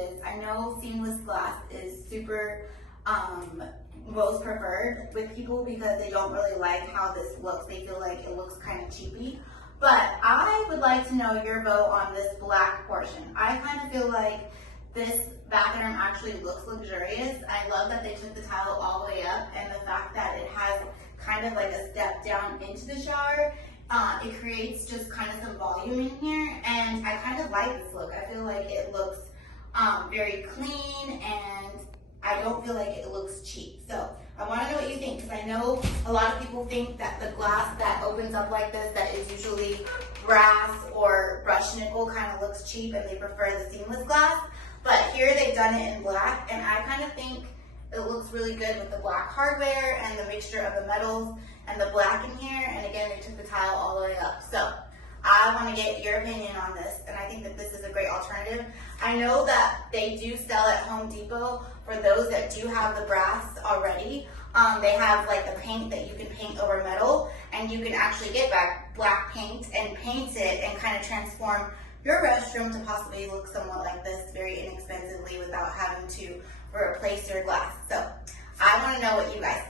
is, I know seamless glass is super most preferred with people because they don't really like how this looks. They feel like it looks kind of cheapy. But I would like to know your vote on this black portion. I kind of feel like this bathroom actually looks luxurious. I love that they took the tile all the way up, and the fact that it has kind of like a step down into the shower. It creates just kind of some volume in here, and I kind of like this look. I feel like it looks very clean, and I don't feel like it looks cheap. So I want to know what you think, because I know a lot of people think that the glass that opens up like this, that is usually brass or brushed nickel, kind of looks cheap, and they prefer the seamless glass. But here they've done it in black, and I kind of think it looks really good with the black hardware and the mixture of the metals and the black in here. And again, they took the tile all the way up. So I want to get your opinion on this, and I think that this is a great alternative. I know that they do sell at Home Depot for those that do have the brass already. They have like the paint that you can paint over metal, and you can actually get back black paint and paint it and kind of transform your restroom to possibly look somewhat like this very inexpensively without having to replace your glass. So I want to know what you guys think.